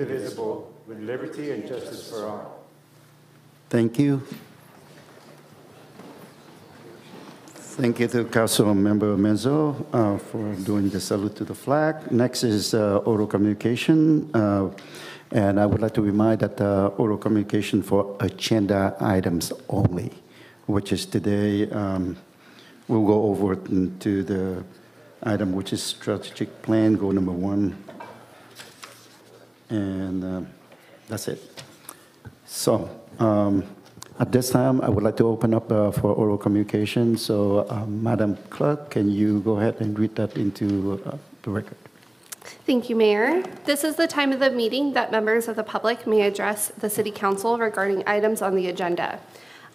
indivisible, with liberty and justice for all. Thank you. Thank you to Council Member Menzo for doing the salute to the flag. Next is oral communication. And I would like to remind that oral communication for agenda items only, which is today, we'll go over to the item which is strategic plan, goal number 1. And that's it. So at this time, I would like to open up for oral communication. So Madam Clerk, can you go ahead and read that into the record? Thank you, Mayor. This is the time of the meeting that members of the public may address the City Council regarding items on the agenda.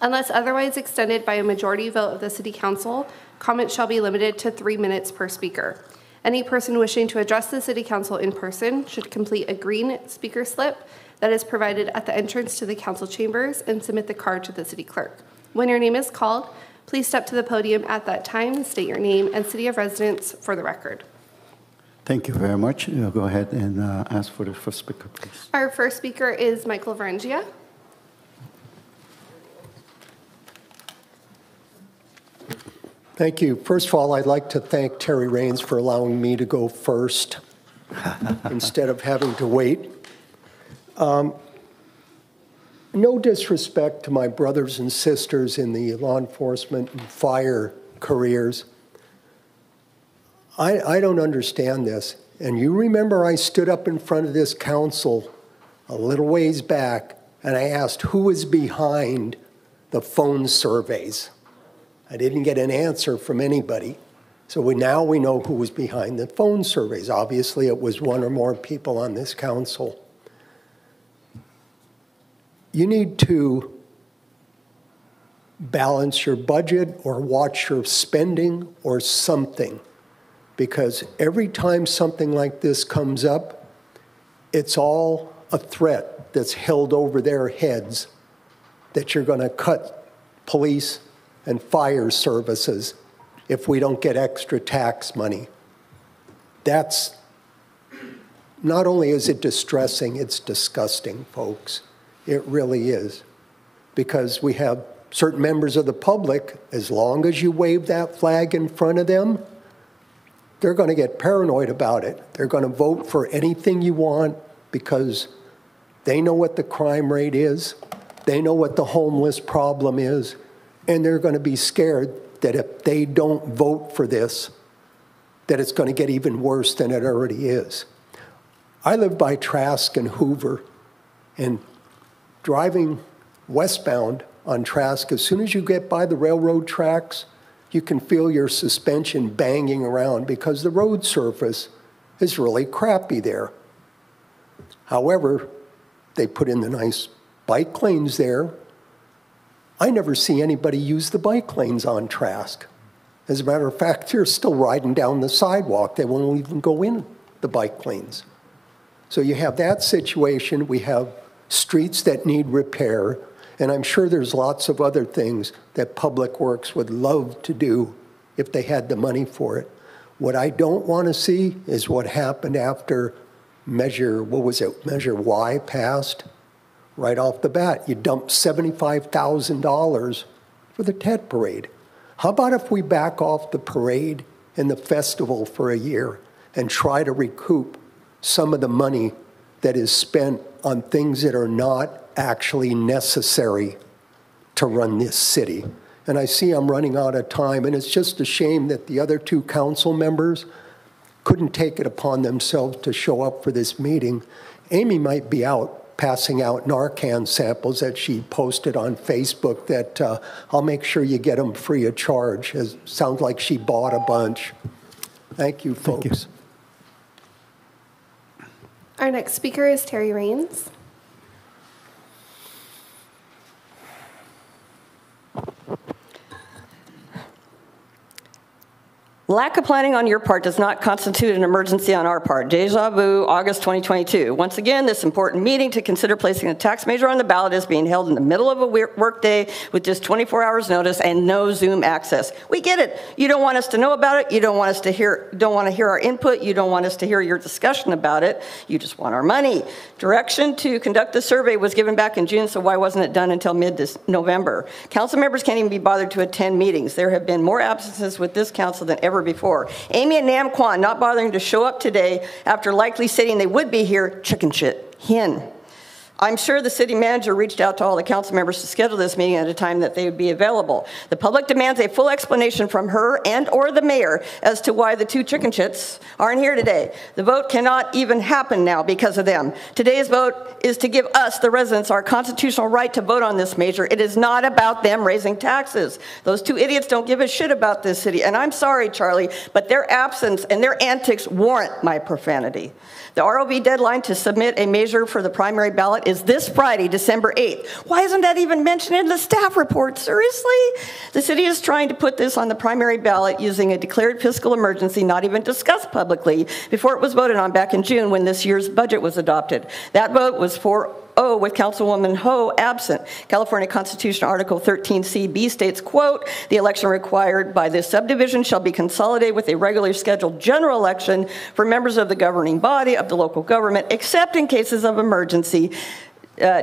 Unless otherwise extended by a majority vote of the City Council, comments shall be limited to 3 minutes per speaker. Any person wishing to address the City Council in person should complete a green speaker slip that is provided at the entrance to the Council chambers and submit the card to the City Clerk. When your name is called, please step to the podium at that time, state your name and city of residence for the record. Thank you very much. I'll go ahead and ask for the first speaker, please. Our first speaker is Michael Varengia. Thank you. First of all, I'd like to thank Terry Raines for allowing me to go first instead of having to wait. No disrespect to my brothers and sisters in the law enforcement and fire careers. I don't understand this. And you remember I stood up in front of this council a little ways back and I asked who is behind the phone surveys. I didn't get an answer from anybody. So now we know who was behind the phone surveys. Obviously, it was one or more people on this council. You need to balance your budget or watch your spending or something. Because every time something like this comes up, it's all a threat that's held over their heads that you're going to cut police and fire services if we don't get extra tax money. That's, not only is it distressing, it's disgusting, folks. It really is. Because we have certain members of the public, as long as you wave that flag in front of them, they're going to get paranoid about it. They're going to vote for anything you want because they know what the crime rate is. They know what the homeless problem is. And they're going to be scared that if they don't vote for this, that it's going to get even worse than it already is. I live by Trask and Hoover, and driving westbound on Trask, as soon as you get by the railroad tracks, you can feel your suspension banging around because the road surface is really crappy there. However, they put in the nice bike lanes there. I never see anybody use the bike lanes on Trask. As a matter of fact, they're still riding down the sidewalk. They won't even go in the bike lanes. So you have that situation. We have streets that need repair. And I'm sure there's lots of other things that Public Works would love to do if they had the money for it. What I don't want to see is what happened after Measure Y passed. Right off the bat, you dumped $75,000 for the Tet Parade. How about if we back off the parade and the festival for a year and try to recoup some of the money that is spent on things that are not actually necessary to run this city? And I see I'm running out of time, and it's just a shame that the other 2 council members couldn't take it upon themselves to show up for this meeting. Amy might be out passing out Narcan samples that she posted on Facebook that I'll make sure you get them free of charge. It sounds like she bought a bunch. Thank you, folks. Thank you. Our next speaker is Terry Raines. Lack of planning on your part does not constitute an emergency on our part. Deja vu, August 2022. Once again, this important meeting to consider placing a tax measure on the ballot is being held in the middle of a workday with just 24 hours notice and no Zoom access. We get it. You don't want us to know about it. You don't want us to hear, don't want to hear our input. You don't want us to hear your discussion about it. You just want our money. Direction to conduct the survey was given back in June, so why wasn't it done until mid-November? Council members can't even be bothered to attend meetings. There have been more absences with this council than ever before. Amy and Nam Quan not bothering to show up today after likely stating they would be here, chicken shit, hen. I'm sure the city manager reached out to all the council members to schedule this meeting at a time that they would be available. The public demands a full explanation from her and or the mayor as to why the two chicken shits aren't here today. The vote cannot even happen now because of them. Today's vote is to give us, the residents, our constitutional right to vote on this measure. It is not about them raising taxes. Those two idiots don't give a shit about this city. And I'm sorry, Charlie, but their absence and their antics warrant my profanity. The ROV deadline to submit a measure for the primary ballot is this Friday, December 8th. Why isn't that even mentioned in the staff report? Seriously? The city is trying to put this on the primary ballot using a declared fiscal emergency not even discussed publicly before it was voted on back in June when this year's budget was adopted. That vote was 4-0 with Councilwoman Ho absent. California Constitution Article 13C(b) states, quote, the election required by this subdivision shall be consolidated with a regularly scheduled general election for members of the governing body of the local government, except in cases of emergency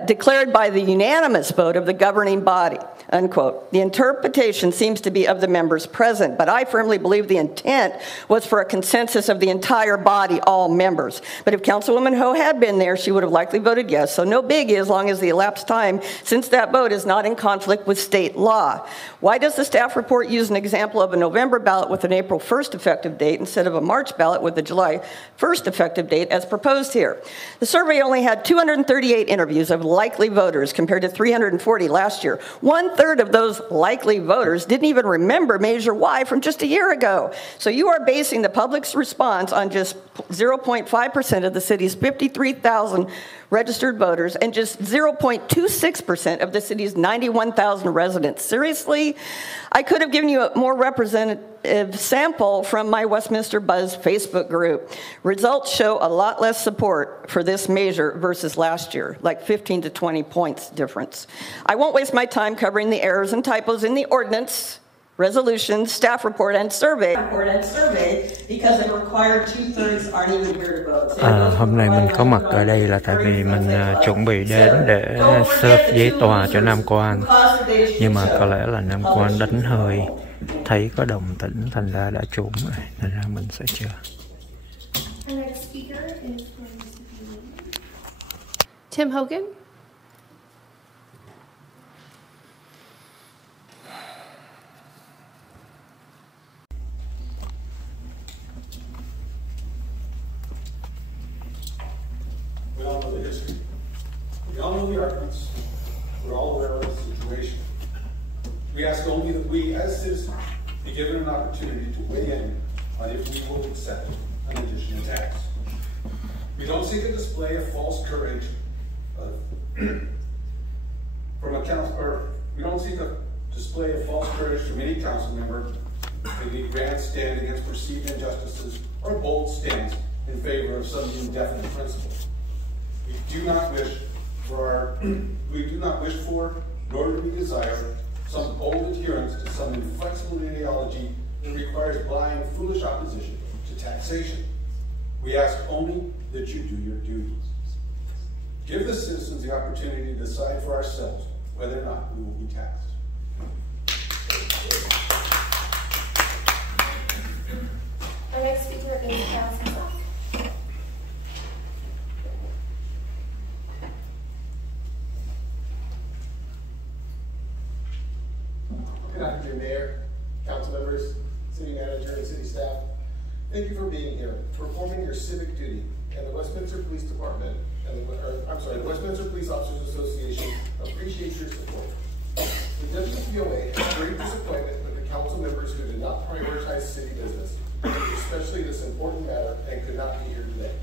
declared by the unanimous vote of the governing body, unquote. The interpretation seems to be of the members present, but I firmly believe the intent was for a consensus of the entire body, all members. But if Councilwoman Ho had been there, she would have likely voted yes, so no biggie as long as the elapsed time since that vote is not in conflict with state law. Why does the staff report use an example of a November ballot with an April 1st effective date instead of a March ballot with a July 1st effective date as proposed here? The survey only had 238 interviews of likely voters compared to 340 last year. 1/3 of those likely voters didn't even remember Measure Y from just a year ago. So you are basing the public's response on just 0.5% of the city's 53,000 registered voters and just 0.26% of the city's 91,000 residents. Seriously? I could have given you a more representative sample from my Westminster Buzz Facebook group. Results show a lot less support for this measure versus last year, like 15 to 20 points difference. I won't waste my time covering the errors and typos in the ordinance, resolution, staff report, and survey because the required 2/3 aren't even here to vote. Hôm nay mình có mặt ở đây là tại vì mình chuẩn bị đến để serve giấy tòa cho Nam Quan, nhưng mà có lẽ là Nam Quan đánh hơi, thấy có đồng tĩnh thành ra đã trốn rồi, nên ra mình sẽ chờ. Tim Hogan. We all know the history. We all know the arguments. We're all aware of the situation. We ask only that we, as citizens, be given an opportunity to weigh in on if we will accept an additional tax. We don't seek a display of false courage from a council, or we don't seek a display of false courage from any council member in the grand stand against perceived injustices or bold stance in favor of some indefinite principle. We do not wish for, nor do we desire, some bold adherence to some inflexible ideology that requires blind, foolish opposition to taxation. We ask only that you do your duty. Give the citizens the opportunity to decide for ourselves whether or not we will be taxed. Our next speaker is Councilman. Good afternoon, Mayor, council members, city manager, and city staff. Thank you for being here, performing your civic duty, and the Westminster Police Department, and the Westminster Police Officers Association appreciates your support. The WPOA has great disappointment with the council members who did not prioritize city business, especially this important matter, and could not be here today.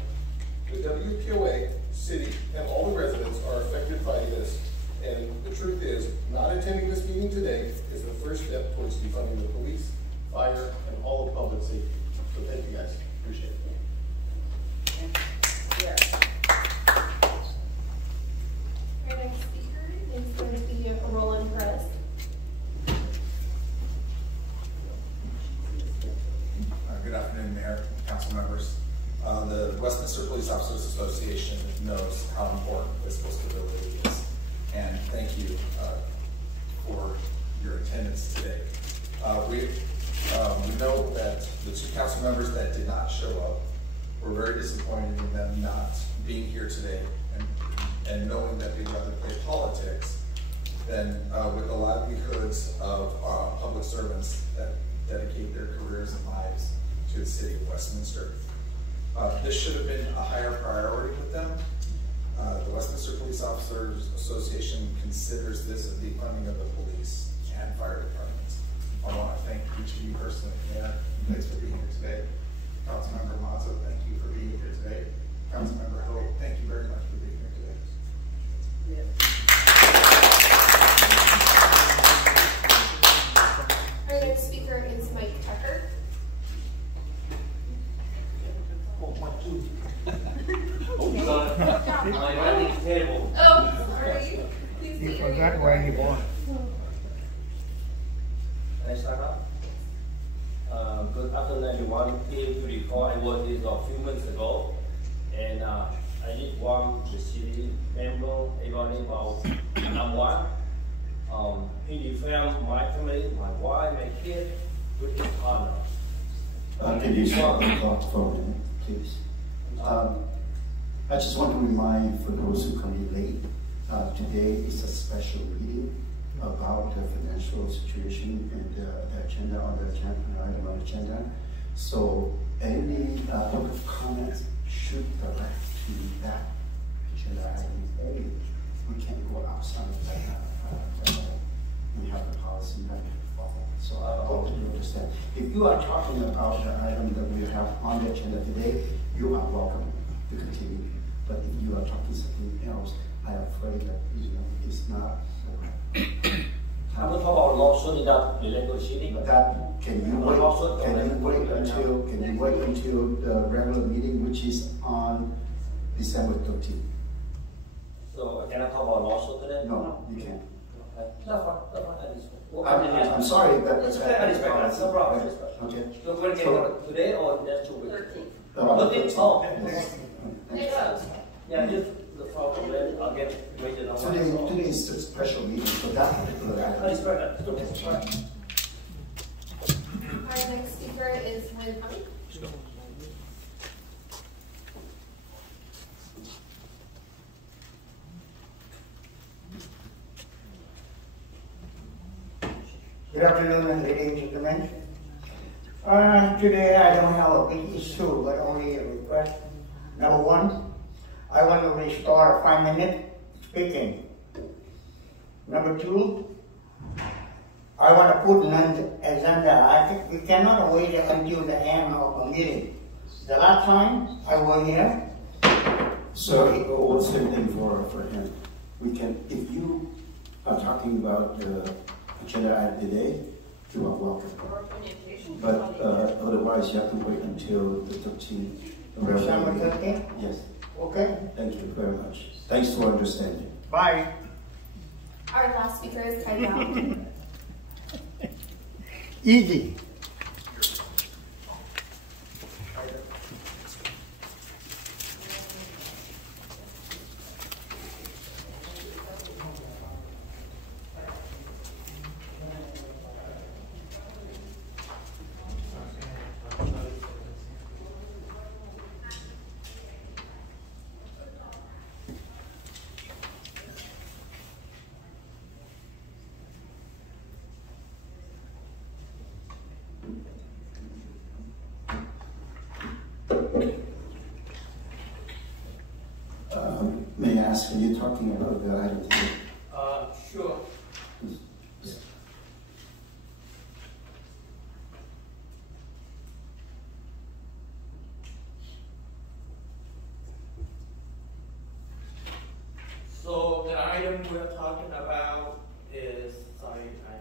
The WPOA, city, and all the residents are affected by this, and the truth is, not attending this meeting today is the first step towards defunding the police, fire, and all of public safety. So thank you guys. Appreciate it. Our next speaker is going to be Roland Perez. Good afternoon, Mayor, Council members. The Westminster Police Officers Association knows how important fiscal stability is, and thank you for your attendance today. We know that the two council members that did not show up, we're very disappointed in them not being here today, and knowing that they'd rather play politics than with the livelihoods of public servants that dedicate their careers and lives to the city of Westminster. This should have been a higher priority with them. The Westminster Police Officers Association considers this a defunding of the police and fire departments. I want to thank each of you personally, Mayor, thanks for being here today. Councilmember Mazza, thank you for being here today. Councilmember Ho, thank you very much for being here today. Our next speaker is Mike Tucker. Oh, sorry. Please You state your forgot name. where you born. Can I start up? Good afternoon, everyone. Here to recall, I was this a few months ago, and I did one the city member regarding about Nam Quan. He defended my family, my wife, my kid with his honor. Can you stop the clock for a minute, please? I just want to remind for those who come in late, today is a special meeting about the financial situation and the agenda on the agenda, item on the agenda. So any public comments should direct to that agenda item only. We can't go outside of that. We have the policy that we follow. So I hope you understand. If you are talking about the item that we have on the agenda today, you are welcome to continue. But if you are talking something else, I am afraid that it's not correct. I'm going to talk about lawsuit that related to the city. That can you wait until the regular meeting, which is on December 13th? So can I talk about lawsuit today? No, you can't. That's fine. I'm sorry, but It's okay, I respect that. No problem. I respect. Okay. So we're getting today or next 2 weeks? 13th. Oh, Yes. yeah, just the problem again, waited on. Today is a special meeting for that particular I item. respect that. Okay. Our next speaker is Win Hung. Good afternoon, ladies and gentlemen. Today I don't have a big issue, but only a request. Number one, I want to restore 5-minute speaking. Number two, I want to put an agenda. I think we cannot wait until the end of the meeting. The last time I was here. So what's the thing for him? We can, if you are talking about the agenda item today, you are welcome. But otherwise, you have to wait until the 13th. December 13th? Yes. Okay. Thank you very much. Thanks for understanding. Bye. Our last speaker is Khai Down. Easy. May I ask, are you talking about the item today? Sure. So the item we're talking about is, sorry, I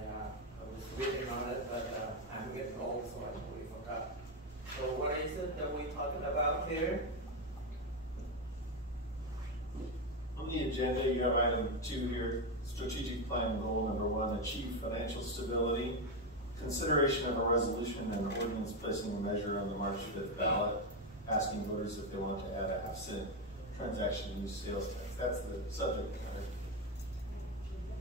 was reading on it, but I'm getting old, 2 here, strategic plan goal number 1, achieve financial stability, consideration of a resolution and ordinance placing a measure on the March 5th ballot, asking voters if they want to add a half-cent transaction use sales tax. That's the subject matter.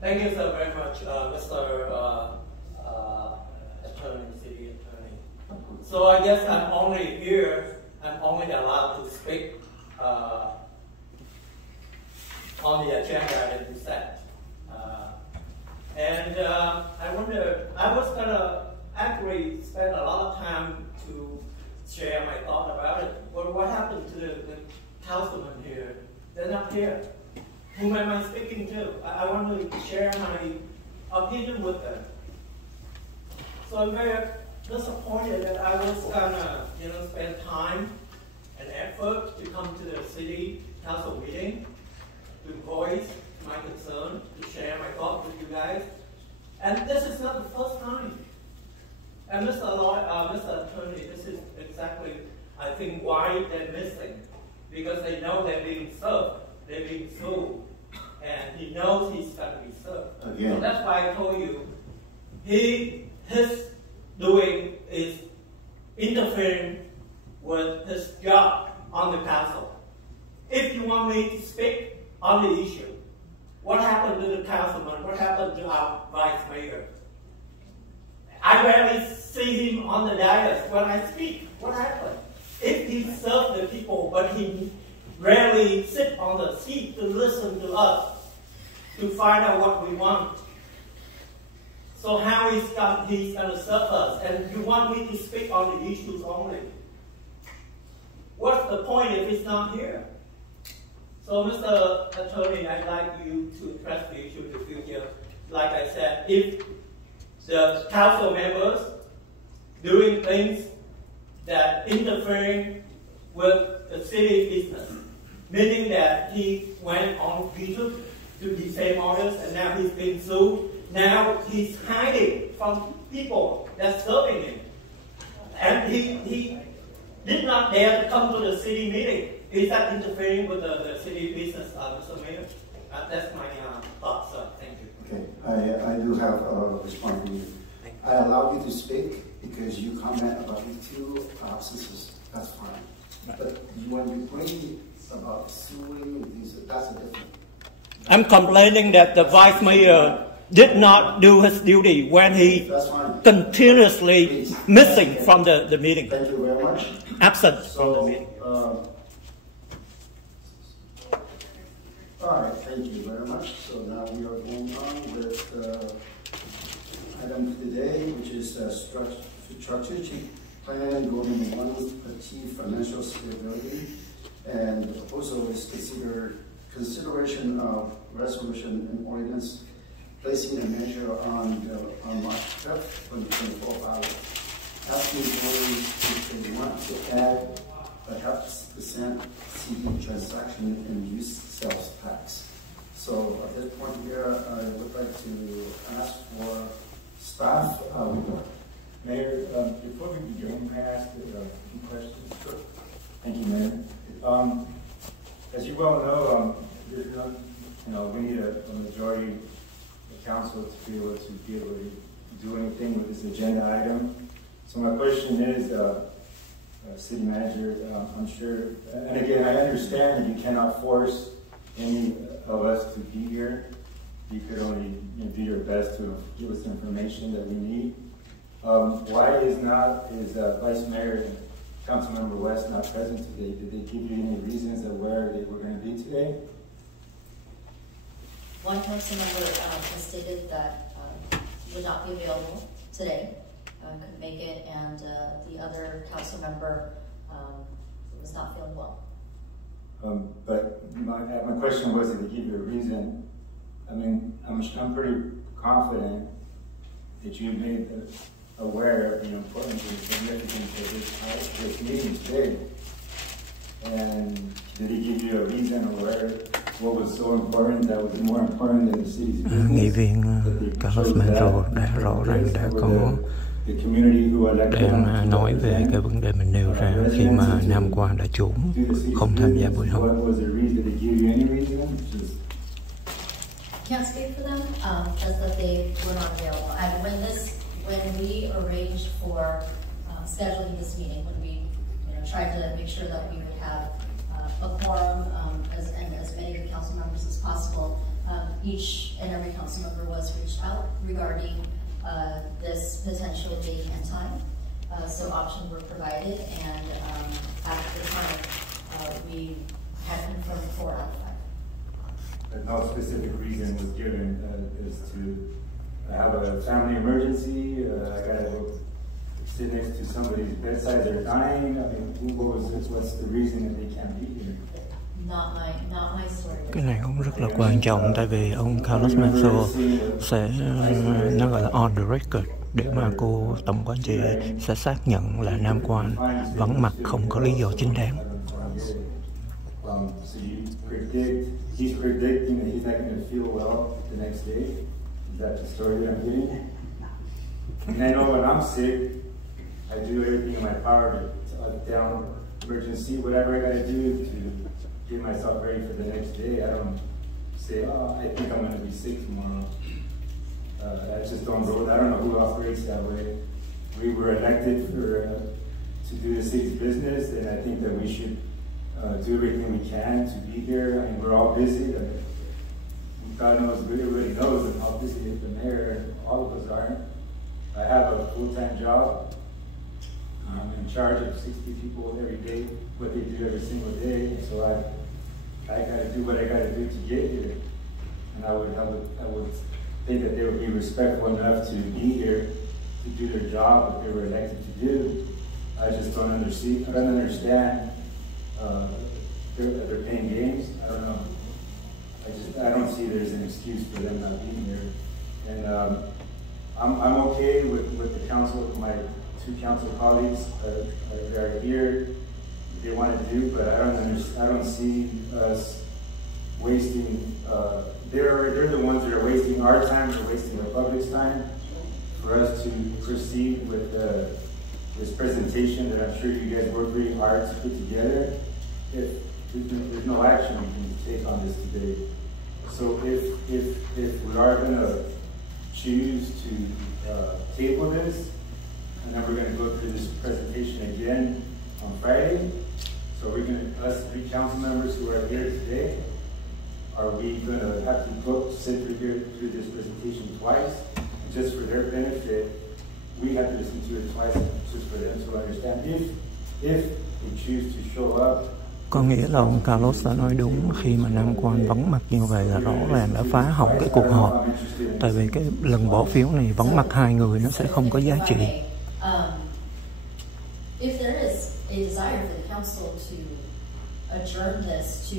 Thank you so very much, Mr. Attorney, City Attorney. So I guess I'm only here, I'm only allowed to speak on the agenda that you set. I wonder, I was gonna actually spend a lot of time to share my thought about it, but what happened to the councilmen here? They're not here. Whom am I speaking to? I want to share my opinion with them. So I'm very disappointed that I was gonna, spend time and effort to come to the city council meeting to voice my concern, to share my thoughts with you guys. And this is not the first time. And Mr. Attorney, this is exactly, I think, why they're missing. Because they know they're being served, they're being sued, and he knows he's going to be served. Again. So that's why I told you, his doing is interfering with his job on the council. If you want me to speak on the issue, what happened to the councilman? What happened to our vice mayor? I rarely see him on the dais when I speak. What happened? If he served the people, but he rarely sit on the seat to listen to us, to find out what we want. So how he's going to serve us? And you want me to speak on the issues only? What's the point if he's not here? So, Mr. Attorney, I'd like you to address the issue in the future. Like I said, if the council members doing things that interfering with the city business, meaning that he went on YouTube to defame others and now he's being sued. Now he's hiding from people that's serving him. And he did not dare to come to the city meeting. Is that interfering with the city business, Mr. Mayor? That's my thought, sir. Thank you. Okay, I do have a response to you. I allow you to speak because you comment about the 2 absences. That's fine. But when you bring about suing, that's a different. I'm complaining that the vice mayor did not do his duty when he continuously missing from the meeting. Thank you very much. Absent from the meeting. All right, thank you very much. So now we are going on with item today, which is strategic plan goal number 1, achieve financial stability. And the proposal is consideration of resolution and ordinance placing a measure on March 5th, 2024 ballot. Asking voters if they want to add a 0.5% CD transaction and use sales tax. So at this point here, I would like to ask for staff. Mayor, before we begin, may I ask a few questions? Sure. Thank you, Mayor. As you well know, we need a majority of council to be able to do anything with this agenda item. So my question is, City Manager, I'm sure, and again, I understand that you cannot force any of us to be here. You could only do your best to give us the information that we need. Why is Vice Mayor and Councilmember West not present today? Did they give you any reasons of where they were going to be today? One council member has stated that he would not be available today, couldn't make it, and the other council member was not feeling well. But my question was, did they give you a reason? I mean, I'm pretty confident that you made aware of the importance and significance of this meeting today. And did he give you a reason or what was so important that was more important than the city's business? Nghị viên Carlos Manro đã rõ ràng đã có đang nói về cái vấn đề mình nêu ra khi mà Nam Quan đã trốn không tham gia buổi họp. can't speak for them, just that they were not available. And when we arranged for scheduling this meeting, when we tried to make sure that we would have a quorum and as many of the council members as possible, each and every council member was reached out regarding this potential date and time. So options were provided, and at the time, we had confirmed 4 out of 5. But no specific reason was given as to have a family emergency. I got to go sit next to somebody's bedside, they're dying. I mean, what's the reason that they can't be here? Not my story. Cái này cũng rất là quan trọng, tại vì ông Carlos Manzo sẽ nó gọi là on the record để mà cô tổng quản trị sẽ xác nhận là Nam Quan vắng mặt không có lý do chính đáng. So he's predicting that he's not going to feel well the next day. Is that the story that I'm getting? And I know when I'm sick, I do everything in my power to down emergency, whatever I got to do to get myself ready for the next day. I don't say, oh, I think I'm going to be sick tomorrow. I just don't go. I don't know who operates that way. We were elected to do the city's business, and I think that we should do everything we can to be here. I mean, we're all busy. God knows, everybody knows how busy the mayor, all of us are. I have a full-time job. I'm in charge of 60 people every day, what they do every single day. So I got to do what I got to do to get here. And I would think that they would be respectful enough to be here to do their job that they were elected to do. I just don't understand. They're playing games. I don't know. I don't see there's an excuse for them not being here. And I'm okay with the council, with my 2 council colleagues that are here. They want to do, but I don't see us wasting. They're the ones that are wasting our time, they're wasting the public's time for us to proceed with this presentation that I'm sure you guys worked really hard to put together. If there's no action we can take on this today. So if we are going to choose to table this, and then we're going to go through this presentation again on Friday. So we're going to, us 3 council members who are here today, are we going to have to sit through this presentation twice? Just for their benefit, we have to listen to it twice just for them to understand. If we choose to show up. Có nghĩa là ông Carlos đã nói đúng, khi mà Nam Quan vắng mặt như vậy là rõ ràng đã phá hỏng cái cuộc họp. Tại vì cái lần bỏ phiếu này vắng mặt 2 người nó sẽ không có giá trị. If there is a desire for the council to adjourn this to,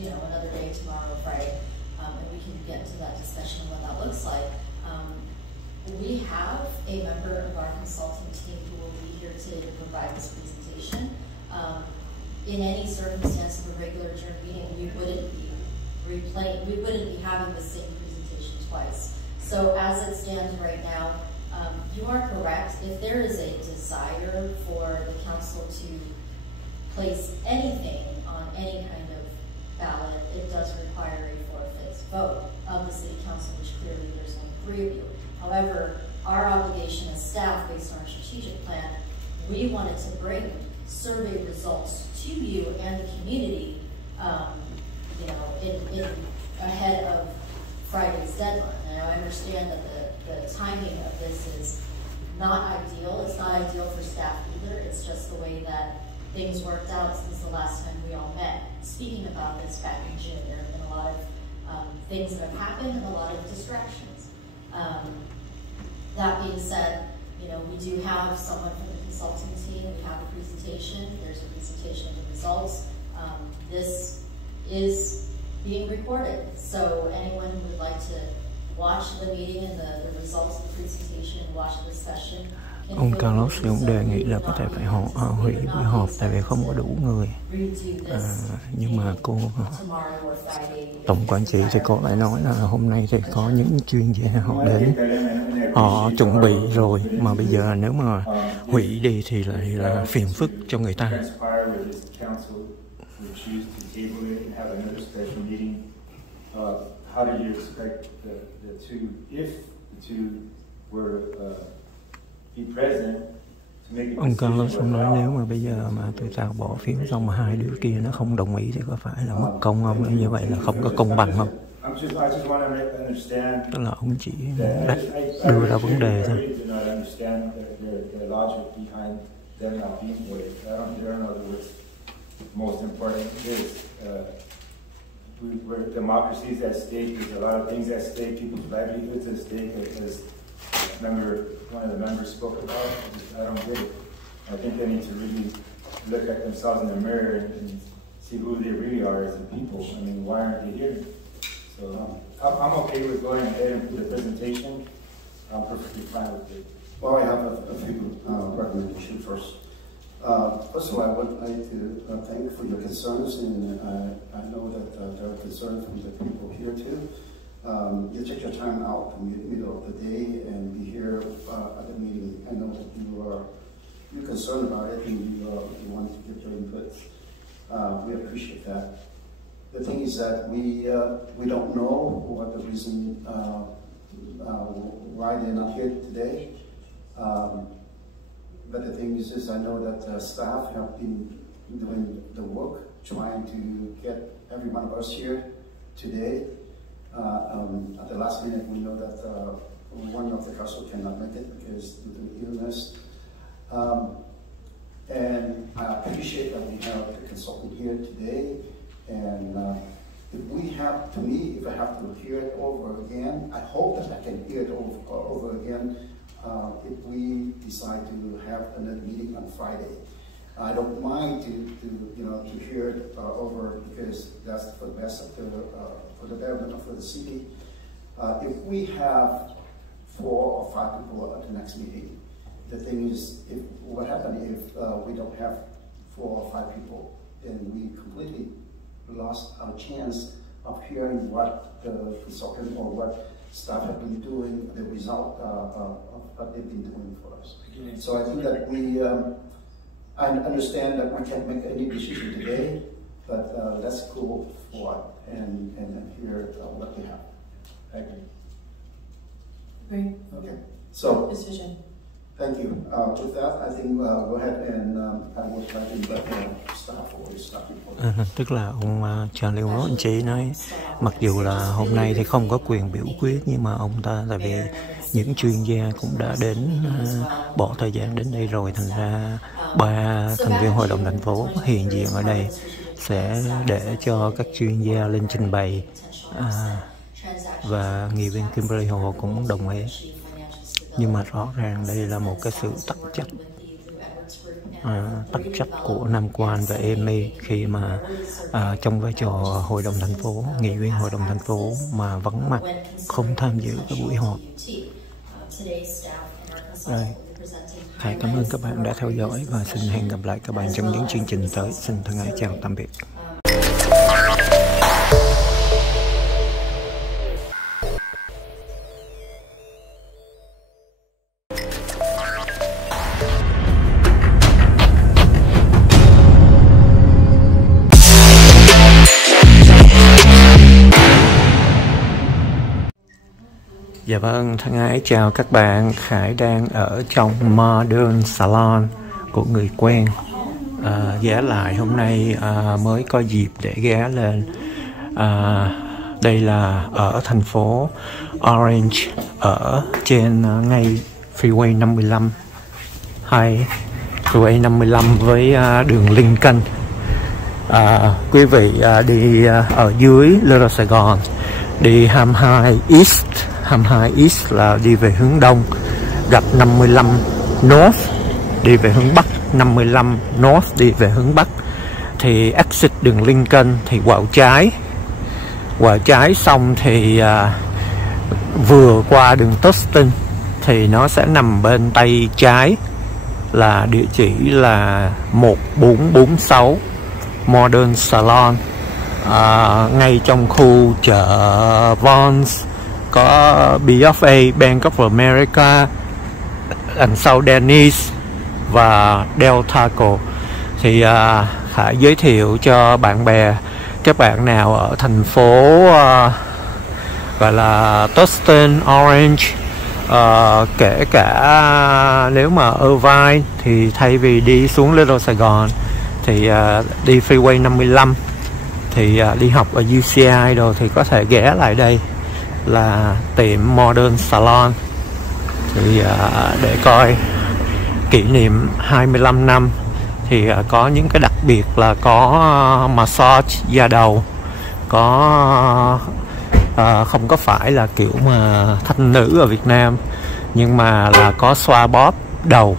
another day, tomorrow, Friday, and we can get to that discussion of what that looks like. We have a member of our consulting team who will be here today to provide this presentation. In any circumstance of a regular adjourned meeting, we wouldn't be having the same presentation twice. So as it stands right now, you are correct. If there is a desire for the council to place anything on any kind of ballot, it does require a 4/5 vote of the city council, which clearly there's only 3 of you. However, our obligation as staff, based on our strategic plan, we wanted to bring survey results to you and the community, ahead of Friday's deadline. And I understand that the timing of this is not ideal. It's not ideal for staff either. It's just the way that things worked out since the last time we all met. Speaking about this back in June, there have been a lot of things that have happened and a lot of distractions. That being said, we do have someone from the consulting team. We have a presentation. There's a presentation of the results. This is being recorded. So anyone who would like to watch the meeting and the results of the presentation and watch the discussion. Ông Carlos cũng đề nghị là có thể phải hủy buổi họp tại vì không có đủ người. Nhưng mà cô tổng quản trị thì cô lại nói là hôm nay thì có những chuyên gia họ đến, họ chuẩn bị rồi, mà bây giờ nếu mà hủy đi thì lại là phiền phức cho người ta. how do you expect the two, if the two were be present? Ông Carlos ông nói nếu mà bây giờ mà tụi tao bỏ phiếu xong mà hai đứa kia nó không đồng ý thì có phải là mất công không? Như vậy là không có công bằng không? Tức là ông chỉ đưa ra vấn đề thôi. Democracy is at stake. There's a lot of things at stake. People's livelihoods at stake. As one of the members spoke about, I don't get it. I think they need to really look at themselves in the mirror and see who they really are as a people. I mean, why aren't they here? So I'm okay with going ahead and do the presentation. I'm perfectly fine with it. Well, I have a few recommendations first. First of all, I would like to thank you for your concerns, and I know that there are concerns from the people here too. You take your time out in the middle of the day and be here at the meeting. I know that you're concerned about it and you want to get your input. We appreciate that. The thing is that we don't know what the reason why they're not here today. But the thing is I know that staff have been doing the work, trying to get every one of us here today. At the last minute, we know that one of the council cannot make it because due to illness. And I appreciate that we have the consultant here today. And if we have, to me, if I have to hear it over again, I hope that I can hear it over again. If we decide to have another meeting on Friday, I don't mind to hear it over because that's for the best of for the betterment for the city. If we have 4 or 5 people at the next meeting, the thing is, what happens if we don't have 4 or 5 people, then we completely lost our chance of hearing what the consultant or what staff have been doing, the result of what they've been doing for us. So I think that I understand that we can't make any decision today, but let's go forward and hear what they have. Thank you. Great. Okay. So, decision. Thank you. With that, I think go ahead and I will try to let staff or staff report. Tức là ông Charlie anh chị nói mặc dù là hôm nay thì không có quyền biểu quyết nhưng mà ông ta tại vì những chuyên gia cũng đã đến bỏ thời gian đến đây rồi, thành ra 3 thành viên hội đồng thành phố hiện diện ở đây sẽ để cho các chuyên gia lên trình bày và nghị viên Kimberly Hồ cũng đồng ý. Nhưng mà rõ ràng đây là một cái sự tắc trách của Nam Quan và Amy khi mà trong vai trò hội đồng thành phố, nghị viên hội đồng thành phố mà vắng mặt, không tham dự cái buổi họp. Rồi, Khai cảm ơn các bạn đã theo dõi và xin hẹn gặp lại các bạn trong những chương trình tới. Xin thân ái chào tạm biệt. Dạ vâng, thân ái chào các bạn. Khải đang ở trong Modern Salon của người quen. Ghé lại hôm nay mới có dịp để ghé lên. Đây là ở thành phố Orange, ở trên ngay Freeway 55 hay Freeway 55 với đường Lincoln. Quý vị đi ở dưới Little Sài Gòn, đi 22 East. 22 East là đi về hướng đông, gặp 55 North đi về hướng bắc, 55 North đi về hướng bắc. Thì exit đường Lincoln thì quẹo trái xong thì vừa qua đường Tustin thì nó sẽ nằm bên tay trái, là địa chỉ là 1446 Modern Salon, ngay trong khu chợ Vons. Có BFA, Bank of America, đằng sau Denny's và Del Taco. Thì Khải giới thiệu cho bạn bè, các bạn nào ở thành phố gọi là Tustin Orange. Kể cả nếu mà Irvine thì thay vì đi xuống Little Sài Gòn thì đi Freeway 55 thì đi học ở UCI rồi thì có thể ghé lại đây là tiệm Modern Salon thì để coi kỷ niệm 25 năm thì có những cái đặc biệt là có massage da đầu, có không có phải là kiểu mà thanh nữ ở Việt Nam nhưng mà là có xoa bóp đầu,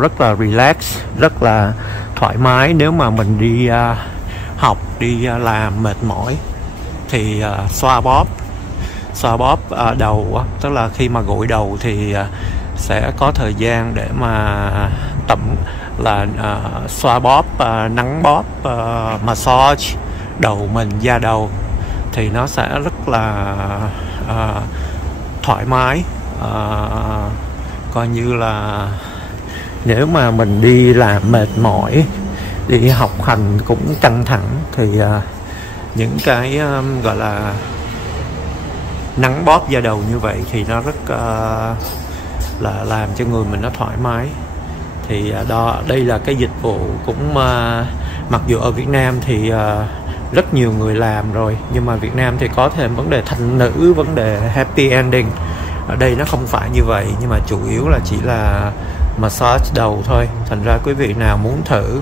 rất là relax, rất là thoải mái. Nếu mà mình đi học, đi làm mệt mỏi thì xoa bóp đầu, tức là khi mà gội đầu thì sẽ có thời gian để mà là xoa bóp, nắng bóp, massage đầu mình, da đầu thì nó sẽ rất là thoải mái. Coi như là nếu mà mình đi làm mệt mỏi, đi học hành cũng căng thẳng thì những cái gọi là nắng bóp da đầu như vậy thì nó rất là làm cho người mình nó thoải mái. Thì đây là cái dịch vụ cũng mặc dù ở Việt Nam thì rất nhiều người làm rồi, nhưng mà Việt Nam thì có thêm vấn đề thanh nữ, vấn đề happy ending. Ở đây nó không phải như vậy, nhưng mà chủ yếu là chỉ là massage đầu thôi. Thành ra quý vị nào muốn thử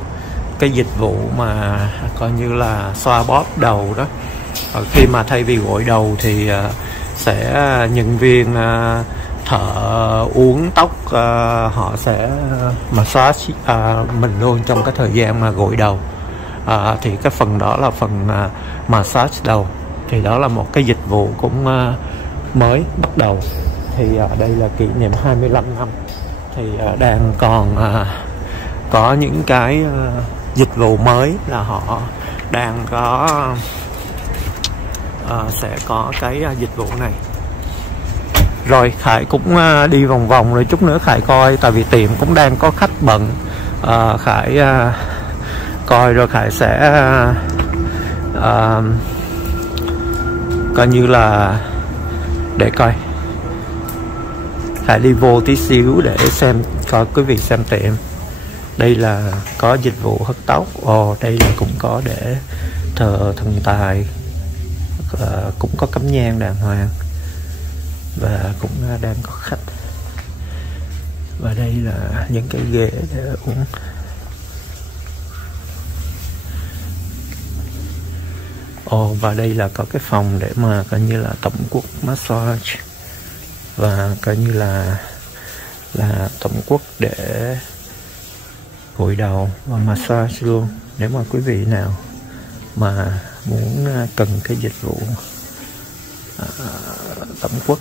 cái dịch vụ mà coi như là xoa bóp đầu đó, khi mà thay vì gội đầu thì sẽ nhân viên thợ uốn tóc họ sẽ massage mình luôn trong cái thời gian mà gội đầu. Thì cái phần đó là phần massage đầu, thì đó là một cái dịch vụ cũng mới bắt đầu. Thì đây là kỷ niệm 25 năm thì đang còn có những cái dịch vụ mới là họ đang có sẽ có cái dịch vụ này. Rồi Khải cũng đi vòng vòng rồi, chút nữa Khải coi, tại vì tiệm cũng đang có khách bận. Khải coi rồi Khải sẽ coi như là để coi. Khải đi vô tí xíu để xem, coi quý vị xem tiệm. Đây là có dịch vụ hớt tóc. Đây là cũng có để thờ thần tài, cũng có cắm nhang đàng hoàng và cũng đang có khách. Và đây là những cái ghế để uống. Và đây là có cái phòng để mà coi như là tổng quốc massage, và coi như là tổng quốc để gội đầu và massage luôn. Nếu mà quý vị nào mà muốn cần cái dịch vụ tổng quốc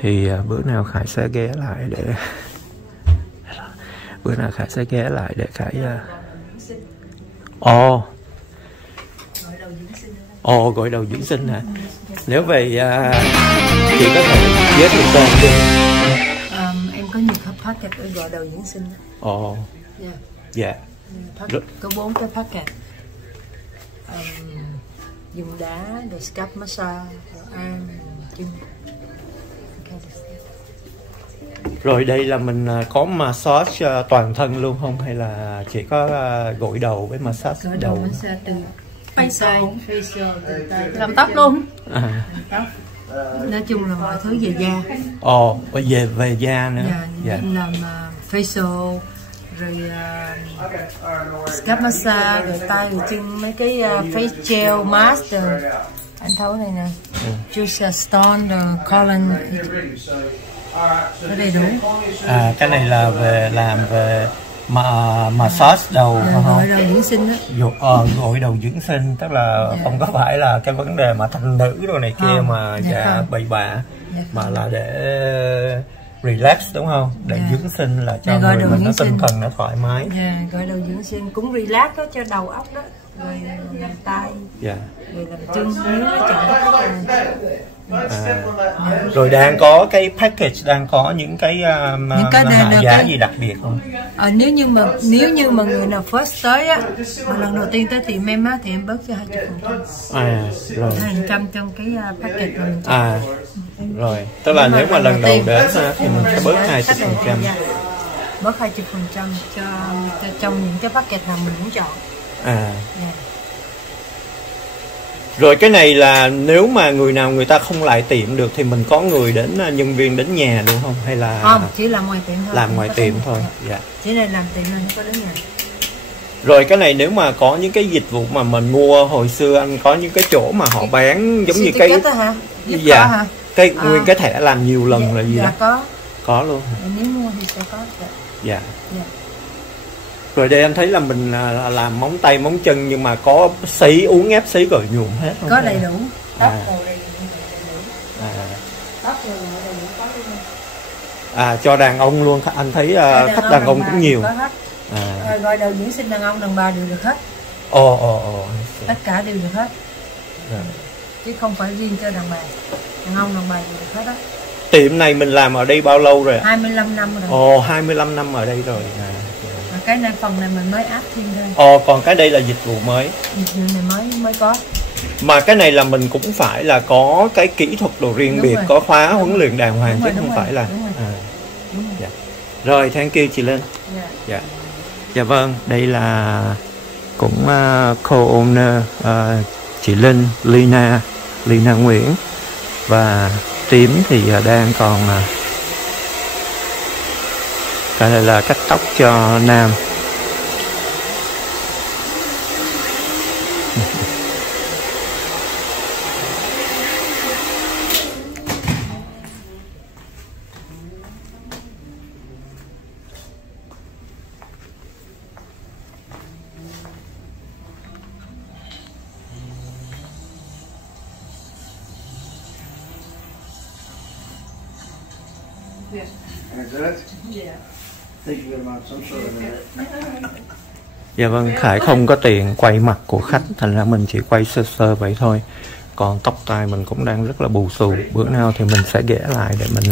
thì bữa nào Khải sẽ ghé lại để Khải gội đầu dưỡng sinh hả? Nếu về chị có thể giới thiệu con đi. Em có nhiều packet để gội đầu dưỡng sinh. Dạ. Có 4 cái packet. Dùng đá, rồi scalp massage, rồi arm, chân. Rồi đây là mình có massage toàn thân luôn không, hay là chỉ có gội đầu với massage gội đầu? Massage từ facial từ tay, làm tóc luôn. Tóc. Nói chung là mọi thứ về da. Về da nữa. Dạ. Làm facial, rồi scalp massage, rồi tay, rồi chân, mấy cái face gel mask rồi. Anh thấu này nè. Juice stone, rồi colon. Cái đầy đủ. Cái này là về làm về massage đầu không? Gội đầu dưỡng sinh đó. Gội đầu dưỡng sinh, tức là không có phải là cái vấn đề mà thanh nữ đồ này kia mà bậy bạ, mà là để relax đúng không? Để dưỡng sinh là cho người mình nó tinh thần nó thoải mái. Gội đầu dưỡng sinh cũng relax đó, cho đầu óc đó. rồi làm tay, Dạ. rồi làm chân, nếu nó chọn cái package này. Rồi đang có cái package, đang có những cái hạ giá gì đặc biệt không? Nếu như mà người nào first tới á, mà lần đầu tiên tới tiệm em á, thì em bớt cho 20%. Rồi. 20% trong cái package mà mình chọn. Rồi, tức là nếu mà lần đầu đến thì mình sẽ bớt 20%. Bớt 20% cho trong những cái package nào mình muốn chọn. Rồi cái này là nếu mà người ta không lại tiệm được thì mình có người đến, nhân viên đến nhà đúng không? Hay là không, chỉ làm ngoài tiệm thôi. Làm ngoài tiệm thôi. Dạ. Chỉ là làm tiệm thôi, không có đến nhà. Rồi cái này nếu mà có những cái dịch vụ mà mình mua hồi xưa, anh có những cái chỗ mà họ bán giống như cái hả? Dạ. Hả? Nguyên cái thẻ làm nhiều lần là gì đó? Có. Có luôn. Nếu mua thì sẽ có. Dạ. Rồi đây anh thấy là mình làm móng tay móng chân nhưng mà có sấy, uốn ép sấy gội nhuộm hết không? Có đầy đủ. Tóc đồ đầy đủ. Tóc đồ đầy đủ có luôn. Cho đàn ông luôn, anh thấy khách đàn ông cũng nhiều. Có hết. Gọi đầu diễn sinh đàn ông đàn bà đều được hết. Tất cả đều được hết. Chứ không phải riêng cho đàn bà. Đàn ông đàn bà đều được hết á. Tiệm này mình làm ở đây bao lâu rồi ạ? 25 năm rồi. 25 năm ở đây rồi. Cái này phần này mình mới áp thêm thôi. Còn cái đây là dịch vụ mới. Dịch vụ này mới có. Mà cái này là mình cũng phải là có cái kỹ thuật đồ riêng biệt, có khóa huấn luyện đàng hoàng chứ không phải là. Dạ. Rồi, thank you chị Linh. Dạ. Dạ vâng, đây là cũng co-owner chị Linh, Lina Nguyễn, và Tím thì đang còn cái này là cắt tóc cho Nam. Dạ vâng, Khải không có tiền quay mặt của khách, thành ra mình chỉ quay sơ sơ vậy thôi. Còn tóc tai mình cũng đang rất là bù xù. Bữa nào thì mình sẽ ghé lại để mình